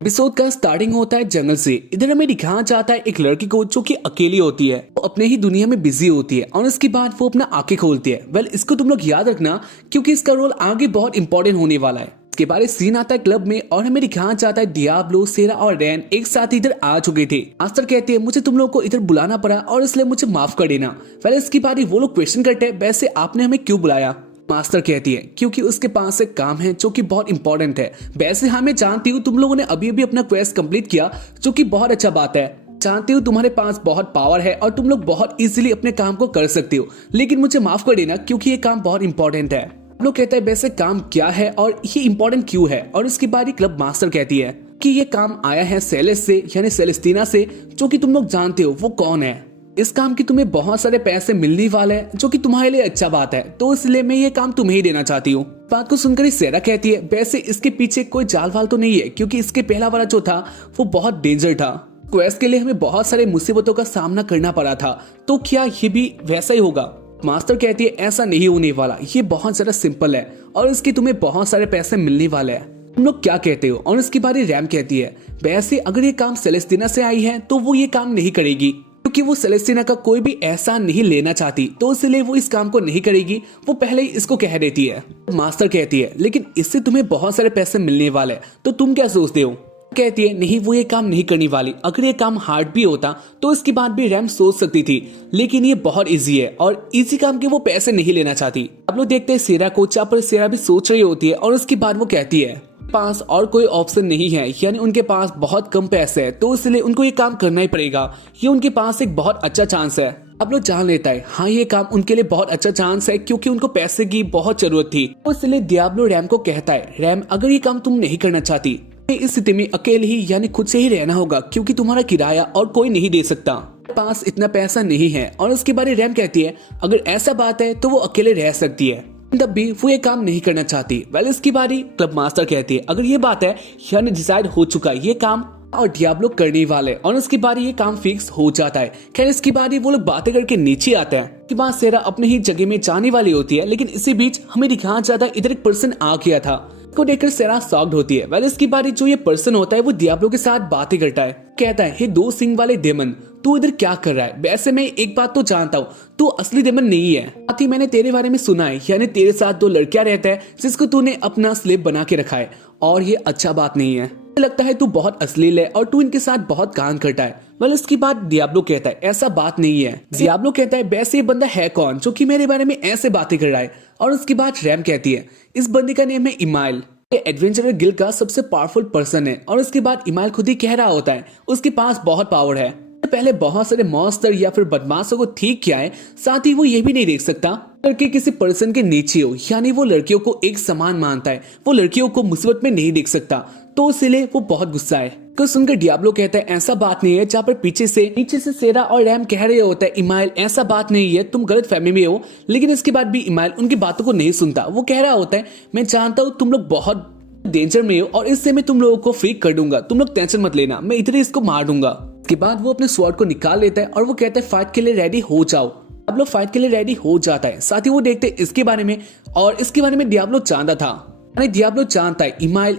Episode का starting होता है जंगल से। इधर हमें दिखाया जाता है एक लड़की को जो कि अकेली होती है, वो अपने ही दुनिया में बिजी होती है और उसके बाद वो अपना आंखें खोलती है। वेल, इसको तुम लोग याद रखना क्योंकि इसका रोल आगे बहुत इंपॉर्टेंट होने वाला है। इसके बाद सीन आता है क्लब में और हमें दिखाया जाता है डियाब्लो, सेरा और रैन एक साथ इधर आ चुके थे। मास्टर कहते हैं मुझे तुम लोग को इधर बुलाना पड़ा और इसलिए मुझे माफ कर देना। वेल, इसके बाद वो लोग क्वेश्चन करते हैं वैसे आपने हमें क्यों बुलाया। मास्टर कहती है क्योंकि उसके पास एक काम है जो कि बहुत इंपॉर्टेंट है। वैसे हाँ, मैं जानती हूँ तुम लोगों ने अभी अभी अपना क्वेस्ट कंप्लीट किया, जो कि बहुत अच्छा बात है। जानती हूँ तुम्हारे पास बहुत पावर है और तुम लोग बहुत इजीली अपने काम को कर सकते हो, लेकिन मुझे माफ कर देना क्योंकि ये काम बहुत इंपॉर्टेंट है। हम लोग कहते हैं वैसे काम क्या है और ये इंपॉर्टेंट क्यों है, और इसके बाद क्लब मास्टर कहती है कि ये काम आया है सेलेस से, यानी सेलेस्टीना से, जो कि तुम लोग जानते हो वो कौन है। इस काम की तुम्हें बहुत सारे पैसे मिलने वाले हैं, जो कि तुम्हारे लिए अच्छा बात है, तो इसलिए मैं ये काम तुम्हें ही देना चाहती हूँ। बात को सुनकर सेरा कहती है वैसे इसके पीछे कोई जाल वाल तो नहीं है, क्योंकि इसके पहला वाला जो था वो बहुत डेंजर था। क्वेस्ट के लिए हमें बहुत सारे मुसीबतों का सामना करना पड़ा था, तो क्या ये भी वैसा ही होगा। मास्टर कहती है ऐसा नहीं होने वाला, ये बहुत ज्यादा सिंपल है और इसके तुम्हें बहुत सारे पैसे मिलने वाले हैं। तुम लोग क्या कहते हो। और इसके बाद रैम कहती है वैसे अगर ये काम सेलेस्टीना से आई है तो वो ये काम नहीं करेगी, क्योंकि वो सेलेस्टीना का कोई भी एहसान नहीं लेना चाहती, तो इसलिए वो इस काम को नहीं करेगी। वो पहले ही इसको कह देती है। मास्टर कहती है लेकिन इससे तुम्हें बहुत सारे पैसे मिलने वाले, तो तुम क्या सोचते हो। कहती है नहीं, वो ये काम नहीं करने वाली। अगर ये काम हार्ड भी होता तो इसके बाद भी रैम सोच सकती थी, लेकिन ये बहुत इजी है और इजी काम के वो पैसे नहीं लेना चाहती। अब लोग देखते हैं सेरा को, जहाँ पर सेरा भी सोच रही होती है और उसके बाद वो कहती है पास और कोई ऑप्शन नहीं है, यानी उनके पास बहुत कम पैसे है, तो इसलिए उनको ये काम करना ही पड़ेगा। ये उनके पास एक बहुत अच्छा चांस है। अब लोग जान लेता है हाँ, ये काम उनके लिए बहुत अच्छा चांस है, क्योंकि उनको पैसे की बहुत जरूरत थी। तो इसलिए डियाब्लो रैम को कहता है रैम अगर ये काम तुम नहीं करना चाहती, इस स्थिति में अकेले ही यानी खुद से ही रहना होगा, क्योंकि तुम्हारा किराया और कोई नहीं दे सकता, पास इतना पैसा नहीं है। और उसके बाद रैम कहती है अगर ऐसा बात है तो वो अकेले रह सकती है, तब भी वो ये काम नहीं करना चाहती। वेल, इसकी बारी क्लब मास्टर कहती है अगर ये बात है यानी डिसाइड हो चुका है ये काम और डियाब्लो करने वाले, और उसकी बारी ये काम फिक्स हो जाता है। खैर, इसकी बारी वो लोग बातें करके नीचे आते हैं। इसके बाद सेरा अपने ही जगह में जाने वाली होती है, लेकिन इसी बीच हमें दिखाया जाता है इधर एक पर्सन आ गया था। को देखकर सेरा शॉक्ड होती है। वेल, इसकी बारी जो ये पर्सन होता है वो डियाब्लो के साथ बातें करता है। कहता है हे दो सिंग वाले डेमन, तू इधर क्या कर रहा है। वैसे मैं एक बात तो जानता हूँ, तू असली डेमन नहीं है। साथ ही मैंने तेरे बारे में सुना है, यानी तेरे साथ दो लड़कियां रहता है जिसको तूने अपना स्लेव बना के रखा है, और ये अच्छा बात नहीं है। लगता है तू बहुत अश्लील है और तू इनके साथ बहुत काम करता है। वेल, उसकी बात डियाब्लो कहता है ऐसा बात नहीं है। डियाब्लो कहता है वैसे ये बंदा है कौन जो कि मेरे बारे में ऐसे बातें कर रहा है। और उसकी बात रैम कहती है इस बंदे का नेम है इमाइल, एडवेंचरर गिल्ड का सबसे पावरफुल पर्सन है। और उसके बाद इमाइल खुद ही कह रहा होता है उसके पास बहुत पावर है, पहले बहुत सारे मॉन्स्टर या फिर बदमाशों को ठीक किया है। साथ ही वो ये भी नहीं देख सकता लड़की किसी पर्सन के नीचे हो, यानी वो लड़कियों को एक समान मानता है, वो लड़कियों को मुसीबत में नहीं देख सकता, तो इसलिए वो बहुत गुस्सा है। तो सुनकर डियाब्लो कहता है ऐसा बात नहीं है। जहाँ पर नीचे से सेरा और रैम कह रहे होता है इमाइल ऐसा बात नहीं है, तुम गलत फहमी में हो। लेकिन इसके बाद भी इमाइल उनकी बातों को नहीं सुनता। वो कह रहा होता है मैं जानता हूँ तुम लोग बहुत डेंजर में हो और इससे मैं तुम लोगों को फ्री कर दूंगा, तुम लोग टेंशन मत लेना, मैं इधर इसको मार दूंगा। इसके बाद वो अपने स्वॉर्ड को निकाल लेता है और वो कहता है फाइट के लिए रेडी हो जाओ। अब लोग फाइट के लिए रेडी हो जाता है। साथ ही वो देखते हैं इसके बारे में, और इसके बारे में डियाब्लो जानता था। डियाब्लो जानता है इमाइल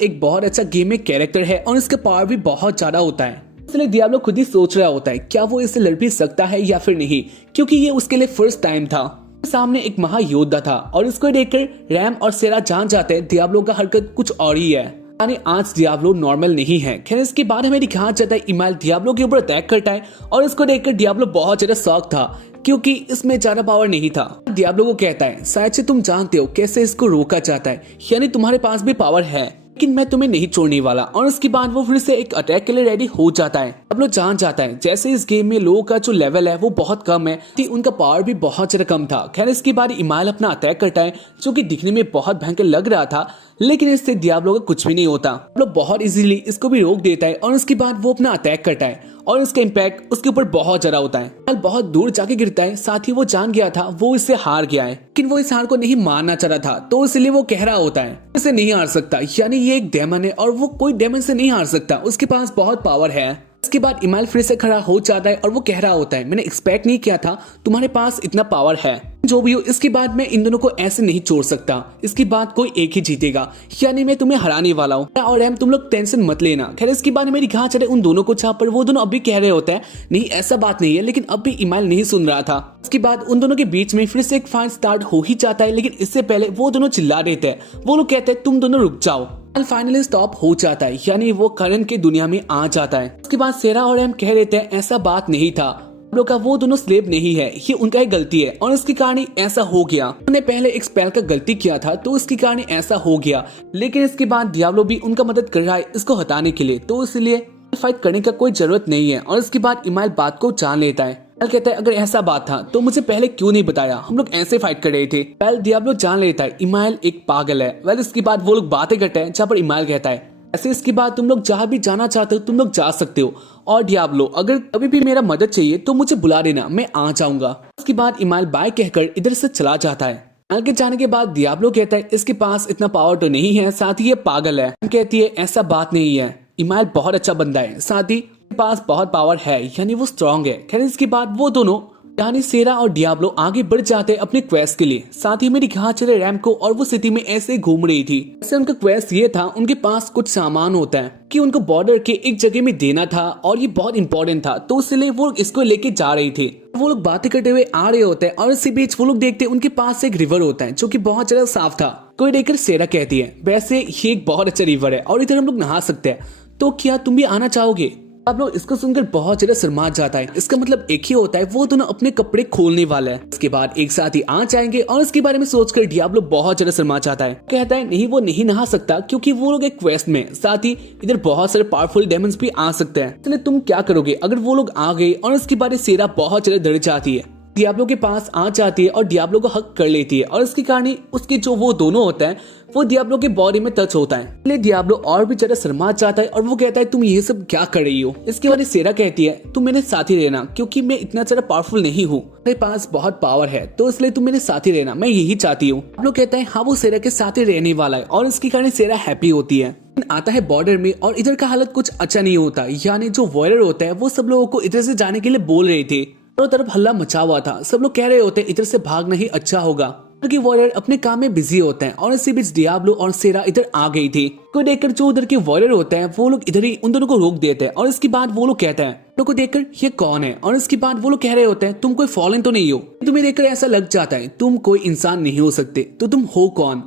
एक बहुत अच्छा गेम में कैरेक्टर है और इसका पावर भी बहुत ज्यादा होता है। इसलिए डियाब्लो खुद ही सोच रहा होता है क्या वो इससे लड़ भी सकता है या फिर नहीं, क्योंकि ये उसके लिए फर्स्ट टाइम था। सामने एक महायोद्धा था और इसको देखकर रैम और सेरा जान जाते हैं डियाब्लो का हरकत कुछ और ही है, यानी आज डियाब्लो नॉर्मल नहीं है। खैर, इसके बाद हमें दिखाया जाता है इमाइल डियाब्लो के ऊपर अटैक करता है और इसको देखकर डियाब्लो बहुत ज्यादा शॉक था, क्योंकि इसमें ज्यादा पावर नहीं था। डियाब्लो को कहता है शायद से तुम जानते हो कैसे इसको रोका जाता है, यानी तुम्हारे पास भी पावर है, लेकिन मैं तुम्हें नहीं छोड़ने वाला। और उसके बाद वो फिर से एक अटैक के लिए रेडी हो जाता है। अब लोग जान जाता है जैसे इस गेम में लोगों का जो लेवल है वो बहुत कम है, उनका पावर भी बहुत ज्यादा कम था। खैर, इसके बाद इमाइल अपना अटैक करता है, जो कि दिखने में बहुत भयंकर लग रहा था, लेकिन इससे डियाब्लो का कुछ भी नहीं होता। लोग बहुत इजीली इसको भी रोक देता है और उसके बाद वो अपना अटैक करता है और उसका इम्पैक्ट उसके ऊपर बहुत ज्यादा होता है। बहुत दूर जाके गिरता है। साथ ही वो जान गया था वो इससे हार गया है, लेकिन वो इस हार को नहीं मानना चाह रहा था, तो इसलिए वो कह रहा होता है इसे नहीं हार सकता, यानी ये एक डेमन है और वो कोई डेमन से नहीं हार सकता, उसके पास बहुत पावर है। इसके बाद इमाइल फिर से खड़ा हो जाता है और वो कह रहा होता है, मैंने एक्सपेक्ट नहीं किया था तुम्हारे पास इतना पावर है। जो भी हो, इसके बाद मैं इन दोनों को ऐसे नहीं छोड़ सकता। इसके बाद कोई एक ही जीतेगा, यानी मैं तुम्हें हराने वाला हूँ। और रैम तुम लोग टेंशन मत लेना। खैर इसके बाद मेरी घाव चढ़े उन दोनों को छाप पर वो दोनों अभी कह रहे होते हैं नहीं ऐसा बात नहीं है, लेकिन अब भी इमाइल नहीं सुन रहा था। इसके बाद उन दोनों के बीच में फिर से एक फाइट स्टार्ट हो ही जाता है, लेकिन इससे पहले वो दोनों चिल्ला देते हैं। वो लोग कहते हैं तुम दोनों रुक जाओ। फाइनली स्टॉप हो जाता है, यानी वो करण की दुनिया में आ जाता है। उसके बाद सेरा और रैम कह देते हैं ऐसा बात नहीं था, हम लोग का वो दोनों स्लेव नहीं है, ये उनका ही गलती है और इसके कारण ऐसा हो गया। उन्होंने पहले एक स्पेल का गलती किया था तो इसके कारण ऐसा हो गया, लेकिन इसके बाद डियाब्लो भी उनका मदद कर रहा है इसको हटाने के लिए, तो इसलिए फाइट करने का कोई जरूरत नहीं है। और इसके बाद इमाइल बात को जान लेता है। कहता है अगर ऐसा बात था तो मुझे पहले क्यों नहीं बताया, हम लोग ऐसे फाइट कर रहे थे। पहले डियाब्लो जान लेता है इमाइल एक पागल है। वेल इसके बाद वो लोग बातें करते हैं, जहाँ पर इमाइल कहता है ऐसे इसके बाद तुम लोग जहाँ भी जाना चाहते हो तुम लोग जा सकते हो, और डियाब्लो अगर कभी भी मेरा मदद चाहिए तो मुझे बुला देना, मैं आ जाऊंगा। उसके बाद इमाइल बाय कहकर इधर से चला जाता है। इमाइल के जाने के बाद डियाब्लो कहता है इसके पास इतना पावर तो नहीं है, साथ ही ये पागल है। कहती है ऐसा बात नहीं है, इमाइल बहुत अच्छा बंदा है, साथ ही पास बहुत पावर है, यानी वो स्ट्रांग है। खैर इसके बाद वो दोनों यानी सेरा और डियाब्लो आगे बढ़ जाते हैं अपने क्वेस्ट के लिए। साथ ही मेरी घाव चले रैम को और वो सिटी में ऐसे घूम रही थी। ऐसे उनका क्वेस्ट ये था, उनके पास कुछ सामान होता है कि उनको बॉर्डर के एक जगह में देना था और ये बहुत इंपॉर्टेंट था, तो इसलिए वो इसको लेके जा रही थी। वो लोग बातें करते हुए आ रहे होते हैं और इसी बीच वो लोग देखते हैं उनके पास एक रिवर होता है जो कि बहुत ज्यादा साफ था। कोई देखकर सेरा कहती है वैसे ये एक बहुत अच्छा रिवर है और इधर हम लोग नहा सकते हैं, तो क्या तुम भी आना चाहोगे। आप लोग इसको सुनकर बहुत ज्यादा शर्मा जाता है। इसका मतलब एक ही होता है, वो दोनों अपने कपड़े खोलने वाले हैं। इसके बाद एक साथ ही आ जाएंगे और इसके बारे में सोचकर डियाब्लो बहुत ज्यादा शर्मा जाता है। कहता है नहीं वो नहीं नहा सकता क्योंकि वो लोग एक क्वेस्ट में, साथ ही इधर बहुत सारे पावरफुल डेमंस भी आ सकते हैं, इसलिए तुम क्या करोगे अगर वो लोग आ गए। और इसके बाद सेरा बहुत ज्यादा डर जाती है, डियाब्लो के पास आ जाती है और डियाब्लो को हक कर लेती है और इसके कारण उसके जो वो दोनों होता है वो डियाब्लो के बॉडी में टच होता है, इसलिए डियाब्लो और भी ज्यादा शर्मा जाता है और वो कहता है तुम ये सब क्या कर रही हो। इसके बाद सेरा कहती है तुम मेरे साथ ही रहना क्योंकि मैं इतना ज्यादा पावरफुल नहीं हूँ, मेरे पास बहुत पावर है, तो इसलिए तुम मेरे साथ ही रहना, मैं यही चाहती हूँ। आप लोग कहता है हाँ वो सेरा के साथ ही रहने वाला है और इसके कारण सेरा हैप्पी होती है। आता है बॉर्डर में और इधर का हालत कुछ अच्छा नहीं होता, यानी जो वॉरियर होता है वो सब लोगों को इधर से जाने के लिए बोल रहे थे। चारों तरफ हल्ला मचा हुआ था, सब लोग कह रहे होते इधर से भागना ही अच्छा होगा, क्योंकि वॉरियर अपने काम में बिजी होते हैं। और इसी बीच डियाब्लो और सेरा इधर आ गई थी। को देखकर जो उधर के वॉरियर होते हैं वो लोग इधर ही उन दोनों को रोक देते हैं और इसके बाद वो लोग कहते हैं लोग को देखकर ये कौन है। और इसके बाद वो लोग कह रहे होते हैं तुम कोई फॉलन तो नहीं हो, तुम्हें देखकर ऐसा लग जाता है तुम कोई इंसान नहीं हो सकते, तो तुम हो कौन।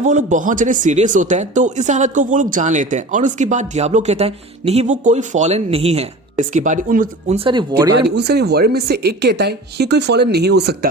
वो लोग बहुत ज्यादा सीरियस होता है, तो इस हालत को वो लोग जान लेते हैं। और उसके बाद डियाब्लो कहता है नहीं वो कोई फॉलन नहीं है। इसके बाद उन सारे वॉरियर में से एक कहता है ये कोई फॉलन नहीं हो सकता।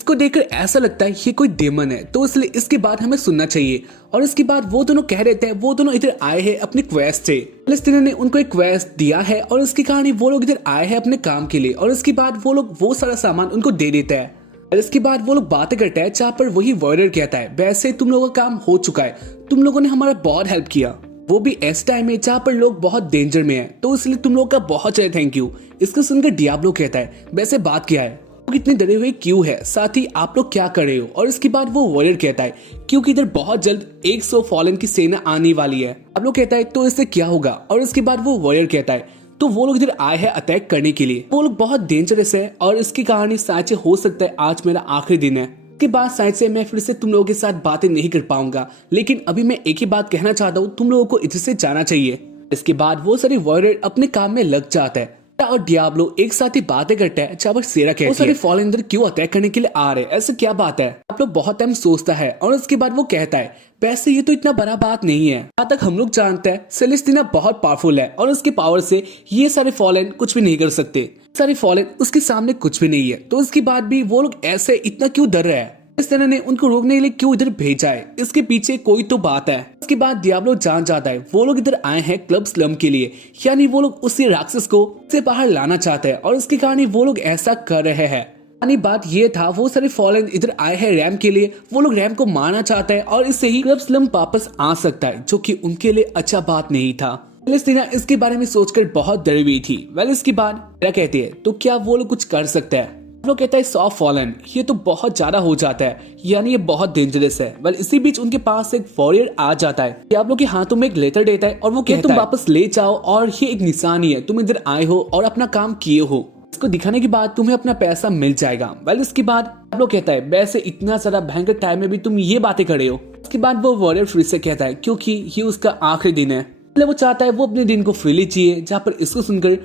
इसको देखकर ऐसा लगता है ये कोई डेमन है, तो इसलिए इसके बाद हमें सुनना चाहिए। और इसके बाद वो दोनों कह रहते हैं वो दोनों इधर आए हैं अपने क्वेस्ट से, फिलिस्तीनियों ने उनको एक क्वेस्ट दिया है और इसकी कहानी वो लोग इधर आए हैं अपने काम के लिए। और इसके बाद वो लोग वो सारा सामान उनको दे देता है। और इसके बाद वो लोग बातें करते हैं, जहाँ पर वही वॉरियर कहता है वैसे तुम लोगों का काम हो चुका है, तुम लोगों ने हमारा बहुत हेल्प किया, वो भी ऐसे टाइम में जहाँ पर लोग बहुत डेंजर में हैं, तो इसलिए तुम लोग का बहुत ज्यादा थैंक यू। इसको सुनकर डियाब्लो कहता है वैसे बात क्या है, लोग इतने डरे हुए क्यों है, साथ ही आप लोग क्या कर रहे हो। और इसके बाद वो वॉरियर कहता है क्योंकि इधर बहुत जल्द 100 फॉलन की सेना आने वाली है। आप लोग कहता है तो इससे क्या होगा। और इसके बाद वो वॉरियर कहता है तो वो लोग इधर आए हैं अटैक करने के लिए, वो लोग बहुत डेंजरस है और इसकी कहानी शायद हो सकता है आज मेरा आखिरी दिन है। के बाद शायद से मैं फिर से तुम लोगों के साथ बातें नहीं कर पाऊंगा, लेकिन अभी मैं एक ही बात कहना चाहता हूँ, तुम लोगों को इधर से जाना चाहिए। इसके बाद वो सारे वॉरियर अपने काम में लग जाता है और डियाब्लो एक साथ ही बातें करता है। जब सेरा कहती है वो सारे फॉलन अंदर क्यों अटैक करने के लिए आ रहे हैं, ऐसे क्या बात है। आप लोग बहुत टाइम सोचता है और उसके बाद वो कहता है वैसे ये तो इतना बड़ा बात नहीं है, जहाँ तक हम लोग जानते हैं सेलेस्टिना बहुत पावरफुल है और उसके पावर से ये सारे फॉलन कुछ भी नहीं कर सकते, सारे फॉलन उसके सामने कुछ भी नहीं है। तो इसके बाद भी वो लोग ऐसे इतना क्यों डर रहे हैं, इस तरह ने उनको रोकने के लिए क्यों इधर भेजा है, इसके पीछे कोई तो बात है। इसके बाद डियाब्लो जान जाता है वो लोग इधर आए हैं क्लब स्लम के लिए, यानी वो लोग उसी राक्षस को से बाहर लाना चाहते हैं और इसके कारण वो लोग ऐसा कर रहे हैं। यानी बात ये था वो सारे फॉलन इधर आए हैं रैम के लिए, वो लोग रैम को मारना चाहते हैं और इससे ही क्लब स्लम वापस आ सकता है, जो कि उनके लिए अच्छा बात नहीं था। सेलेस्टिना इसके बारे में सोचकर बहुत डरी हुई थी। वेल इसके बाद क्या कहती है तो क्या वो लोग कुछ कर सकते हैं। लोग कहता है सॉफ्ट फॉलन, ये तो बहुत ज्यादा हो जाता है, यानी ये बहुत डेंजरस है। वेल इसी बीच उनके पास एक वॉरियर आ जाता है, आप लोग के हाथों में एक लेटर देता है और वो कहता है तुम वापस ले जाओ और ये एक निशानी है, तुम इधर आए हो और अपना काम किए हो, इसको दिखाने के बाद तुम्हें अपना पैसा मिल जाएगा। वेल इसके बाद आप लोग कहता है वैसे इतना सारा भयंकर टाइम में भी तुम ये बातें कर रहे हो। इसके बाद वो वॉरियर फिर से कहता है क्योंकि ये उसका आखिरी दिन है, वो चाहता है वो अपने दिन को फ्रीली जिए। जहाँ पर इसको सुनकर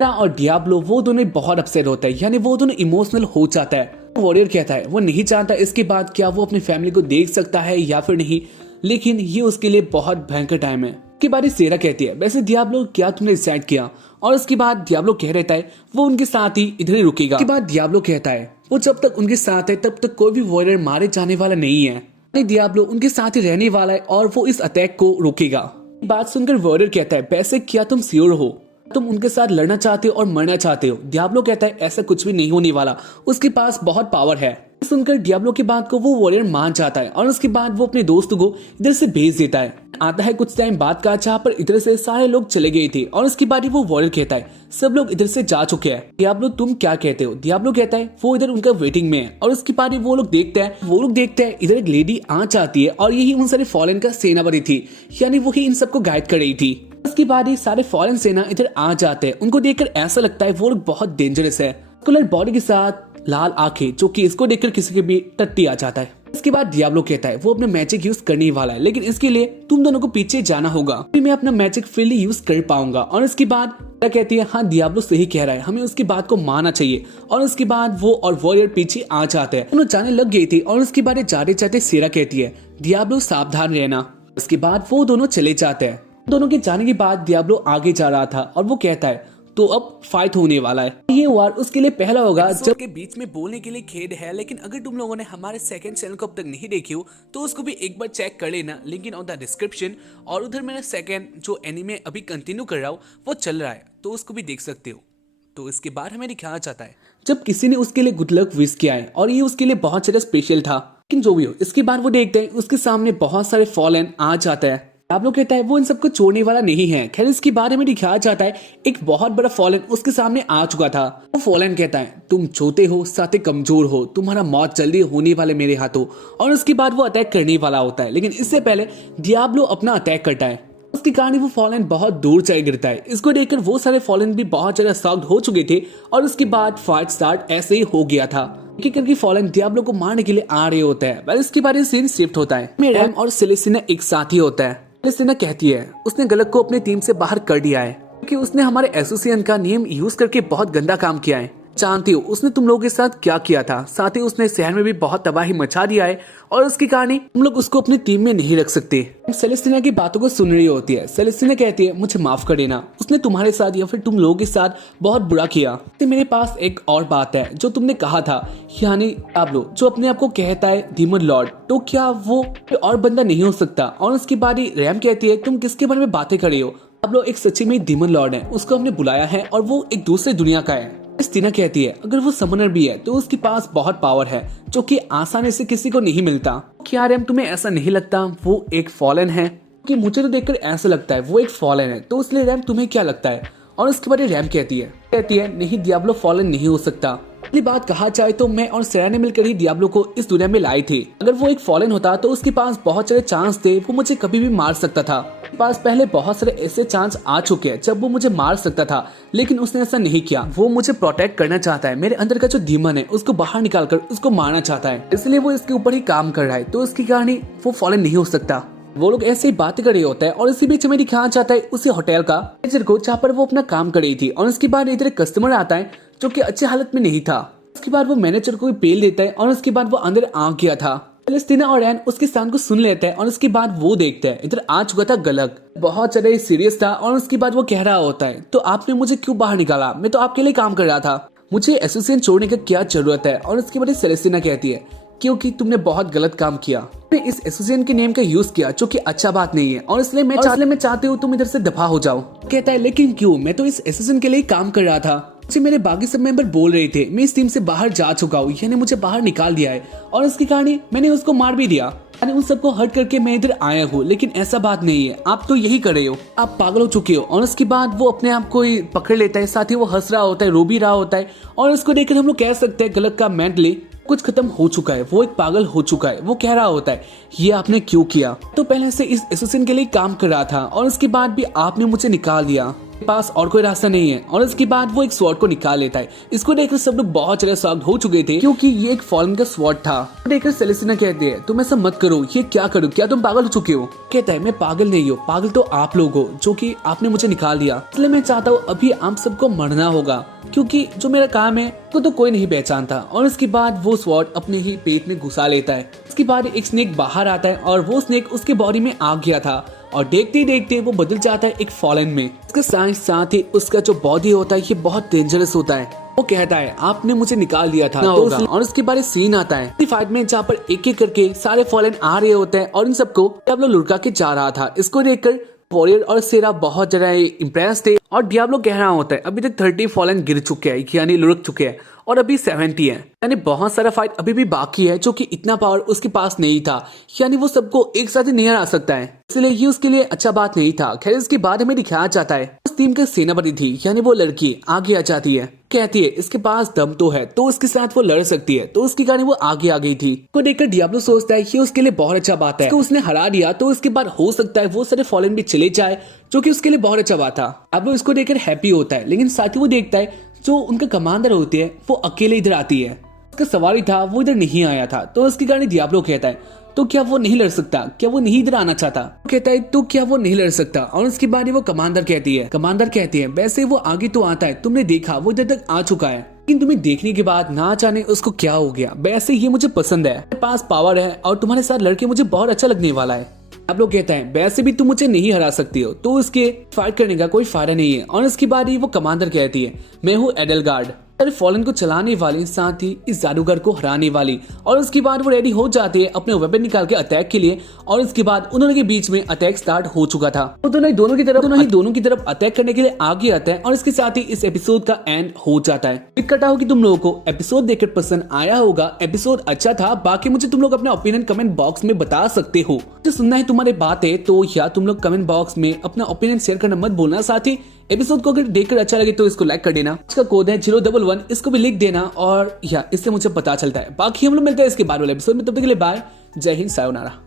और डियाब्लो वो दोनों बहुत अपसेट होता है, यानी वो दोनों इमोशनल हो जाता है। वॉरियर कहता है वो नहीं चाहता इसके बाद क्या वो अपनी फैमिली को देख सकता है या फिर नहीं, लेकिन ये उसके लिए बहुत भयंकर टाइम है। उसके बाद सेरा कहती है वैसे डियाब्लो क्या तुमने डिसाइड किया, और उसके बाद डियाब्लो कह रहता है वो उनके साथ ही इधर ही रुकेगा। उसके बाद डियाब्लो कहता है वो जब तक उनके साथ है तब तक कोई भी वॉरियर मारे जाने वाला नहीं है, डियाब्लो उनके साथ ही रहने वाला है और वो इस अटैक को रोकेगा। बात सुनकर वॉरियर कहता है वैसे क्या तुम श्योर हो, तुम उनके साथ लड़ना चाहते हो और मरना चाहते हो। डियाब्लो कहता है ऐसा कुछ भी नहीं होने वाला, उसके पास बहुत पावर है। सुनकर डियाब्लो की बात को वो वॉरियर मान जाता है और उसके बाद वो अपने दोस्त को इधर से भेज देता है। आता है कुछ टाइम बाद का जहाँ पर इधर से सारे लोग चले गए थे और उसके बाद वो वॉरियर कहता है सब लोग इधर से जा चुके हैं, डियाब्लो तुम क्या कहते हो। डियाब्लो कहता है वो इधर उनका वेटिंग में है और उसके बाद वो लोग देखते हैं इधर एक लेडी आ जाती है और यही उन सारे फॉरेन का सेनापति थी, यानी वही इन सबको गाइड कर रही थी। उसके बाद ही सारे फॉरेन सेना इधर आ जाते हैं। उनको देखकर ऐसा लगता है वो लोग बहुत डेंजरस है, कलर बॉडी के साथ लाल आंखें, जो कि इसको देखकर किसी के भी टट्टी आ जाता है। इसके बाद डियाब्लो कहता है वो अपना मैजिक यूज करने वाला है, लेकिन इसके लिए तुम दोनों को पीछे जाना होगा, फिर मैं अपना मैजिक फ्रीली यूज कर पाऊंगा। और इसके बाद क्या कहती है हाँ डियाब्लो सही कह रहा है, हमें उसकी बात को मानना चाहिए। और उसके बाद वो और वॉरियर पीछे आ जाते हैं, उन्होंने जाने लग गई थी और उसके बाद जाते जाते सेरा कहती है डियाब्लो सावधान रहना। इसके बाद वो दोनों चले जाते हैं। दोनों के जाने के बाद डियाब्लो आगे जा रहा था और वो कहता है तो अब फाइट होने वाला है। ये वार उसके लिए पहला होगा। जब के बीच में बोलने के लिए खेद है, लेकिन अगर तुम लोगों ने हमारे सेकंड चैनल को अब तक नहीं देखी हो तो उसको भी एक बार चेक कर लेना, link in on the description. और उधर मेरा सेकंड जो एनीमे अभी कंटिन्यू कर रहा हूँ वो चल रहा है, तो उसको भी देख सकते हो। तो इसके बाद हमें दिखाना चाहता है जब किसी ने उसके लिए गुड लक विश किया है और ये उसके लिए बहुत ज्यादा स्पेशल था, लेकिन जो भी हो इसके बाद वो देखते हैं उसके सामने बहुत सारे फॉलन आ जाता है। आप लोग कहता है वो इन सबको छोड़ने वाला नहीं है। खैर इसके बारे में दिखाया जाता है एक बहुत बड़ा फॉलन उसके सामने आ चुका था। वो फॉलन कहता है तुम छोटे हो साथ ही कमजोर हो, तुम्हारा मौत जल्दी होने वाले मेरे हाथों। और उसके बाद वो अटैक करने वाला होता है, लेकिन इससे पहले डियाब्लो अपना अटैक करता है। उसके कारण वो फॉलन बहुत दूर चल गिरता है। इसको देखकर वो सारे फॉलन भी बहुत ज्यादा सॉक्ड हो चुके थे और उसके बाद फाइट स्टार्ट ऐसे ही हो गया था क्योंकि फॉलन डियाब्लो को मारने के लिए आ रहे होता है। वह इसके बाद सीन शिफ्ट होता है, रैम और सेलेस्टिना एक साथ ही होता है। सेलेस्टिना कहती है उसने गलत को अपनी टीम से बाहर कर दिया है क्योंकि उसने हमारे एसोसिएशन का नियम यूज करके बहुत गंदा काम किया है। जानती हो उसने तुम लोगों के साथ क्या किया था, साथ ही उसने शहर में भी बहुत तबाही मचा दिया है और उसके कारण तुम लोग उसको अपनी टीम में नहीं रख सकते। सेलेस्टिना की बातों को सुन रही होती है। सेलेस्टिना कहती है मुझे माफ कर देना, उसने तुम्हारे साथ या फिर तुम लोगों के साथ बहुत बुरा किया। तो मेरे पास एक और बात है जो तुमने कहा था, यानी डियाब्लो जो अपने आप को कहता है डीमन लॉर्ड, तो क्या वो और बंदा नहीं हो सकता। और उसके बाद ही रैम कहती है तुम किसके बारे में बातें कर रही हो, डियाब्लो एक सच्ची में डीमन लॉर्ड है, उसको हमने बुलाया है और वो एक दूसरे दुनिया का है। सेलेस्टिना कहती है अगर वो समनर भी है तो उसके पास बहुत पावर है जो कि आसानी से किसी को नहीं मिलता। क्या रैम तुम्हें ऐसा नहीं लगता वो एक फॉलन है? कि मुझे तो देखकर ऐसा लगता है वो एक फॉलन है, तो इसलिए रैम तुम्हें क्या लगता है? और उसके बाद रैम कहती है नहीं डियाब्लो फॉलन नहीं हो सकता। अपनी बात कहा जाए तो मैं और सेरा ने मिलकर ही डियाब्लो को इस दुनिया में लाए थे। अगर वो एक फॉलन होता तो उसके पास बहुत सारे चांस थे, वो मुझे कभी भी मार सकता था। पास पहले बहुत सारे ऐसे चांस आ चुके हैं जब वो मुझे मार सकता था, लेकिन उसने ऐसा नहीं किया। वो मुझे प्रोटेक्ट करना चाहता है, मेरे अंदर का जो डीमन है उसको बाहर निकालकर उसको मारना चाहता है, इसलिए वो इसके ऊपर ही काम कर रहा है, तो इसके कारण ही वो फॉलन नहीं हो सकता। वो लोग ऐसे ही बातें कर रहे होता है और इसी बीच में दिखाना चाहता है उसी होटल का मैनेजर को जहाँ पर वो अपना काम कर रही थी। और उसके बाद इधर कस्टमर आता है जो कि अच्छी हालत में नहीं था। उसके बाद वो मैनेजर को पेल देता है और उसके बाद वो अंदर आ गया था। सेलेस्टिना और रैन उसके साउंड को सुन लेते हैं और उसके बाद वो देखते हैं इधर आ चुका था गलत, बहुत ज्यादा सीरियस था। और उसके बाद वो कह रहा होता है तो आपने मुझे क्यों बाहर निकाला, मैं तो आपके लिए काम कर रहा था, मुझे एसोसिएशन छोड़ने की क्या जरूरत है। और उसके बाद सेलेस्टिना कहती है क्योंकि तुमने बहुत गलत काम किया, तुमने इस एसोसिएशन के नेम का यूज किया जो कि अच्छा बात नहीं है, और इसलिए मैं चाहती हूँ तुम इधर से दफा हो जाओ। कहता है लेकिन क्यों, मैं तो इस एसोसिएशन के लिए काम कर रहा था। जी मेरे बाकी सब मेंबर बोल रहे थे मैं इस टीम से बाहर जा चुका हूँ, यानी मुझे बाहर निकाल दिया है और इसके कारण मैंने उसको मार भी दिया, यानी उन सबको हट करके मैं इधर आया हूँ। लेकिन ऐसा बात नहीं है, आप तो यही कर रहे हो, आप पागल हो चुके हो। और उसके बाद वो अपने आप को ही पकड़ लेता है, साथ ही वो हंस रहा होता है, रो भी रहा होता है और उसको देखकर हम लोग कह सकते हैं गलत का मेंटली कुछ खत्म हो चुका है, वो एक पागल हो चुका है। वो कह रहा होता है ये आपने क्यों किया, तो पहले से इस एसोसिएशन के लिए काम कर रहा था और उसके बाद भी आपने मुझे निकाल दिया, पास और कोई रास्ता नहीं है। और उसके बाद वो एक स्वॉर्ड को निकाल लेता है। इसको देखकर सब लोग बहुत ज्यादा शॉक्ड हो चुके थे क्योंकि ये एक फॉलन का स्वॉर्ड था। देखकर सेलेसिना कहते हैं तुम ऐसा मत करो, ये क्या करो, क्या तुम पागल हो चुके हो। कहता है मैं पागल नहीं हूँ, पागल तो आप लोग हो जो कि आपने मुझे निकाल दिया, इसलिए मैं चाहता हूँ अभी आप सबको मरना होगा क्योंकि जो मेरा काम है वो तो कोई नहीं पहचानता। और उसके बाद वो स्वॉर्ड अपने ही पेट में घुसा लेता है। उसके बाद एक स्नेक बाहर आता है और वो स्नेक उसके बॉडी में आ गया था और देखते ही देखते वो बदल जाता है एक फॉलन में। इसके साथ ही उसका जो बॉडी होता है ये बहुत डेंजरस होता है। वो कहता है आपने मुझे निकाल दिया था तो और उसके बाद सीन आता है फाइट में जहाँ पर एक एक करके सारे फॉलन आ रहे होते हैं और इन सबको डियाब्लो लुढ़का के जा रहा था। इसको देखकर वॉरियर और सेरा बहुत ज्यादा इम्प्रेस थे और डियाब्लो कह रहा होता है अभी तक 30 फॉलन गिर चुके हैं, यानी लुढ़क चुके हैं और अभी 70 है, यानी बहुत सारा फाइट अभी भी बाकी है जो कि इतना पावर उसके पास नहीं था, यानी वो सबको एक साथ ही नहीं हरा सकता है, इसलिए ये उसके लिए अच्छा बात नहीं था। खैर इसके बाद हमें दिखाया जाता है उस टीम के सेनापति थी, यानी वो लड़की आगे आ जाती है, कहती है इसके पास दम तो है तो उसके साथ वो लड़ सकती है, तो उसके कारण वो आगे आ गई थी। को देखकर डियाब्लो सोचता है ये उसके लिए बहुत अच्छा बात है, उसने हरा दिया तो उसके बाद हो सकता है वो सारे फॉलन भी चले जाए, जो कि उसके लिए बहुत अच्छा बात था। अब वो इसको देखकर हैप्पी होता है, लेकिन साथ ही वो देखता है जो उनका कमांडर होती है वो अकेले इधर आती है, उसका सवारी था वो इधर नहीं आया था, तो उसके कारण डियाब्लो कहता है तो क्या वो नहीं लड़ सकता, क्या वो नहीं इधर आना चाहता। कहता है तो क्या वो नहीं लड़ सकता। और उसके बाद वो कमांडर कहती है वैसे वो आगे तो आता है, तुमने देखा वो इधर तक आ चुका है, लेकिन तुम्हें देखने के बाद ना जाने उसको क्या हो गया। वैसे ये मुझे पसंद है, मेरे पास पावर है और तुम्हारे साथ लड़के मुझे बहुत अच्छा लगने वाला है। आप लोग कहता है वैसे भी तुम मुझे नहीं हरा सकती हो, तो उसके फाइट करने का कोई फायदा नहीं है। और उसके बाद ही वो कमांडर कहती है मैं हूँ एडलगार्ड, फॉलन को चलाने वाली, साथ ही इस जादूगर को हराने वाली। और उसके बाद वो रेडी हो जाते हैं अपने वेपन निकाल के अटैक के लिए। और उसके बाद उन्होंने के बीच में अटैक स्टार्ट हो चुका था, तो दोनों की तरफ अटैक करने के लिए आगे आता है। और इसके साथ ही इस एपिसोड का एंड हो जाता है। उम्मीद करता हूँ कि तुम लोगों को एपिसोड देखकर पसंद आया होगा, एपिसोड अच्छा था। बाकी मुझे तुम लोग अपना ओपिनियन कमेंट बॉक्स में बता सकते हो, तो सुनना है तुम्हारे बातें, तो या तुम लोग कमेंट बॉक्स में अपना ओपिनियन शेयर करना मत भूलना। साथ ही एपिसोड को अगर देखकर अच्छा लगे तो इसको लाइक कर देना, इसका कोड है 011, इसको भी लिख देना और या इससे मुझे पता चलता है। बाकी हम लोग मिलते हैं इसके बाद वाले एपिसोड में, तब तक के लिए बाय, जय हिंद, सायोनारा।